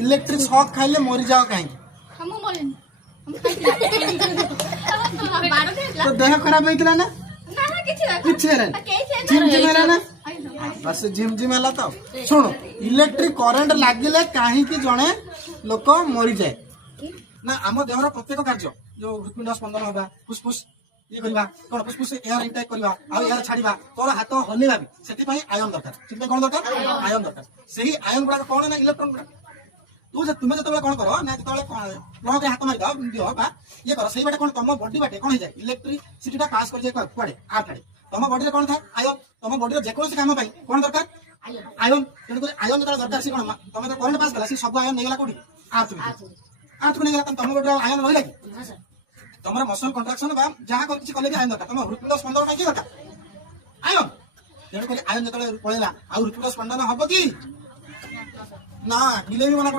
electric shock खाइले मरी जाओ कहीं तो देह खराब होइतला ना किछ झिम झिम है ना बस झिम झिम है तो सुन इलेक्ट्रिक करंट लागिले कहीं की जने लोक मरी जाए ना आम देहर प्रत्येक कार्य जो हृदपिंड स्पंदन होगा फुसफुस ये करवा कौन फुसफुस एयर इनटेक करवा आ एयर छाड़वा तोर हाथ हलेला भी सेति पई आयन दरकार ठीक कौन दरकार आयन दरकार सही आयन गुडा कौन ना इलेक्ट्रॉन गुडा तू जे तुमे जतबे कोन करो ना जतबे प्लग हाथ मारि दो दियो बा ये करो सही बाटे कोन तम बॉडी बाटे कोन हो जाए इलेक्ट्रिसिटीटा पास कर जाए कुआडे आठ आडे तम बॉडी रे कोन था आयन तम बॉडी रे जे कोन काम पई कोन दरकार आयन तेन को आयन जतबे दरकार सी कोन तम तो करंट पास कला सी सब आयन नेगला कोडी आठ को नेगला तम बॉडी रे आयन होइला कि तमरा मसल कंट्राक्शन बा जहां को किछि कले भी आयन दरकार तम हृदपिंड स्पंदन का कि दरकार आयन तेन को आयन जतबे पळेला आ हृदपिंड स्पंदन हबो कि ना बिले भी मना